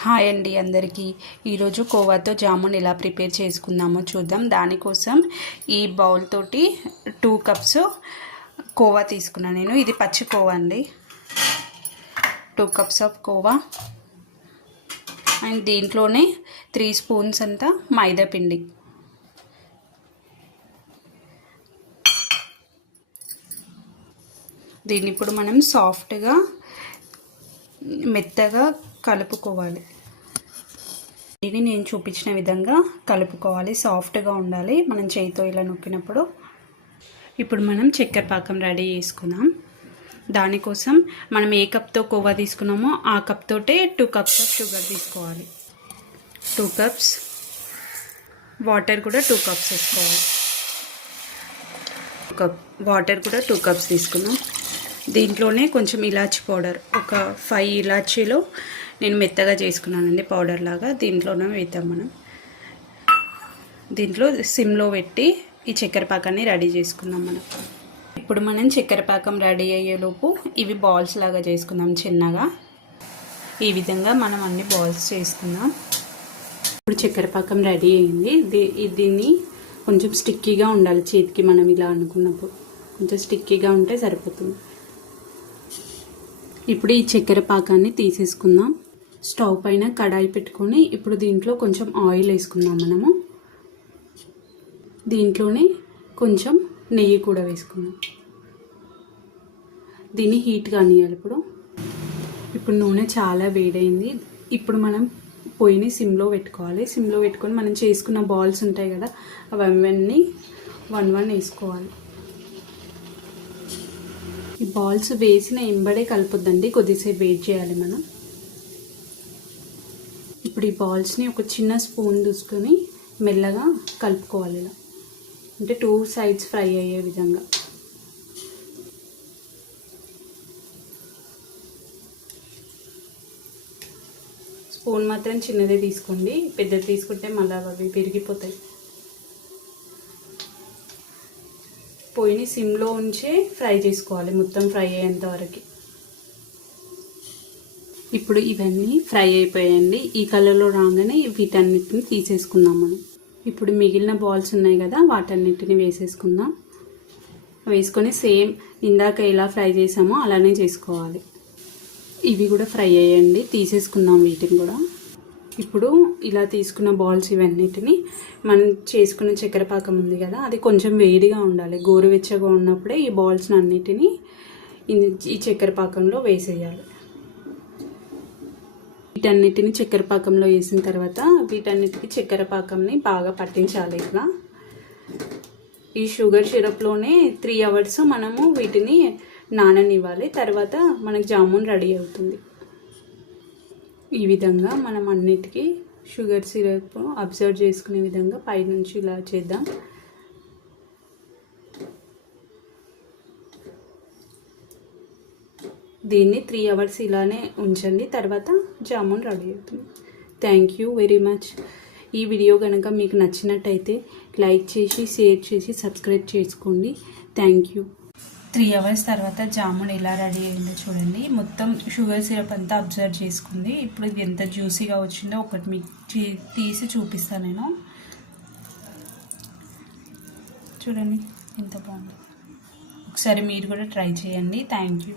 Hi అండి అందరికీ. ఈరోజు కోవాతో జామున్ ఎలా ప్రిపేర్ చేసుకుందామో చూద్దాం. దానికోసం ఈ బౌల్ తోటి 2 కప్స్ కోవా తీసుకున్నాను నేను. ఇది పచ్చి కోవా అండి. 2 కప్స్ ఆఫ్ కోవా అండ్ దీంట్లోనే 3 స్పూన్స్ అంతా మైదా పిండి. దీన్ని ఇప్పుడు మనం సాఫ్ట్గా మెత్తగా కలుపుకోవాలి. ఇది నేను చూపించిన విధంగా కలుపుకోవాలి. సాఫ్ట్గా ఉండాలి మనం చేయితో ఇలా నొక్కినప్పుడు. ఇప్పుడు మనం చక్కెర పాకం రెడీ చేసుకుందాం. దానికోసం మనం ఏ కప్తో కోవా తీసుకున్నామో ఆ కప్ తోటే 2 కప్స్ ఆఫ్ షుగర్ తీసుకోవాలి. 2 కప్స్ వాటర్ కూడా 2 కప్స్ వేసుకోవాలి. వాటర్ కూడా 2 కప్స్ తీసుకున్నాం. దీంట్లోనే కొంచెం ఇలాచీ పౌడర్, ఒక 5 ఇలాచీలు నేను మెత్తగా చేసుకున్నానండి పౌడర్ లాగా. దీంట్లోనే వేద్దాం మనం. దీంట్లో సిమ్లో పెట్టి ఈ చక్కెర పాకాన్ని రెడీ చేసుకుందాం మనం. ఇప్పుడు మనం చక్కెర పాకం రెడీ అయ్యేలోపు ఇవి బాల్స్ లాగా చేసుకుందాం చిన్నగా. ఈ విధంగా మనం అన్ని బాల్స్ చేసుకుందాం. ఇప్పుడు చక్కెర పాకం రెడీ అయింది. దీన్ని కొంచెం స్టిక్కీగా ఉండాలి చేతికి. మనం ఇలా అనుకున్నప్పుడు కొంచెం స్టిక్కీగా ఉంటే సరిపోతుంది. ఇప్పుడు ఈ చక్కెర పాకాన్ని తీసేసుకుందాం. స్టవ్ పైన కడాయి పెట్టుకొని ఇప్పుడు దీంట్లో కొంచెం ఆయిల్ వేసుకుందాం మనము. దీంట్లోనే కొంచెం నెయ్యి కూడా వేసుకుందాం. దీన్ని హీట్ కానియాలి. ఇప్పుడు నూనె చాలా వేడైంది. ఇప్పుడు మనం పొయ్యిని సిమ్లో పెట్టుకోవాలి. సిమ్లో పెట్టుకొని మనం చేసుకున్న బాల్స్ ఉంటాయి కదా, అవన్నీ 1 వేసుకోవాలి. ఈ బాల్స్ వేసిన ఎంబడే కలపొద్దండి, కొద్దిసేపు వెయిట్ చేయాలి మనం. ఇప్పుడు ఈ బాల్స్ని ఒక చిన్న స్పూన్ తీసుకొని మెల్లగా కలుపుకోవాలి ఇలా, అంటే 2 సైడ్స్ ఫ్రై అయ్యే విధంగా. స్పూన్ మాత్రం చిన్నదే తీసుకోండి, పెద్దది తీసుకుంటే మళ్ళీ అవి విరిగిపోతాయి. పొయ్యిని సిమ్లో ఉంచే ఫ్రై చేసుకోవాలి మొత్తం ఫ్రై అయ్యేంత వరకు. ఇప్పుడు ఇవన్నీ ఫ్రై అయిపోయాయండి. ఈ కలర్లో రాగానే వీటన్నిటిని తీసేసుకుందాం మనం. ఇప్పుడు మిగిలిన బాల్స్ ఉన్నాయి కదా, వాటన్నిటిని వేసేసుకుందాం. వేసుకొని సేమ్ ఇందాక ఎలా ఫ్రై చేసామో అలానే చేసుకోవాలి. ఇవి కూడా ఫ్రై అయ్యండి, తీసేసుకుందాం వీటిని కూడా. ఇప్పుడు ఇలా తీసుకున్న బాల్స్ ఇవన్నిటిని మనం చేసుకున్న చక్కెర పాకం ఉంది కదా, అది కొంచెం వేడిగా ఉండాలి. గోరువెచ్చగా ఉన్నప్పుడే ఈ బాల్స్ని అన్నిటినీ ఈ చక్కెర పాకంలో వేసేయాలి. వీటన్నిటిని చక్కెర పాకంలో వేసిన తర్వాత వీటన్నిటికి చక్కెర పాకంని బాగా పట్టించాలి. ఇట్లా ఈ షుగర్ సిరప్లోనే 3 అవర్స్ మనము వీటిని నాననివ్వాలి. తర్వాత మనకు జామున్ రెడీ అవుతుంది. ఈ విధంగా మనం అన్నిటికీ షుగర్ సిరప్ అబ్జర్వ్ చేసుకునే విధంగా పైనుంచి ఇలా చేద్దాం. దీన్ని 3 అవర్స్ ఇలానే ఉంచండి, తర్వాత జామున్ రెడీ అవుతుంది. Thank you very much. ఈ వీడియో కనుక మీకు నచ్చినట్టయితే లైక్ చేసి, షేర్ చేసి, సబ్స్క్రైబ్ చేసుకోండి. Thank you. 3 అవర్స్ తర్వాత జామున్ ఎలా రెడీ అయిందో చూడండి. మొత్తం షుగర్ సిరప్ అంతా అబ్జర్వ్ చేసుకుంది. ఇప్పుడు ఇది ఎంత జ్యూసీగా వచ్చిందో ఒకటి మీకు తీసి చూపిస్తాను నేను. చూడండి ఎంత బాగుందో. ఒకసారి మీరు కూడా ట్రై చేయండి. Thank you.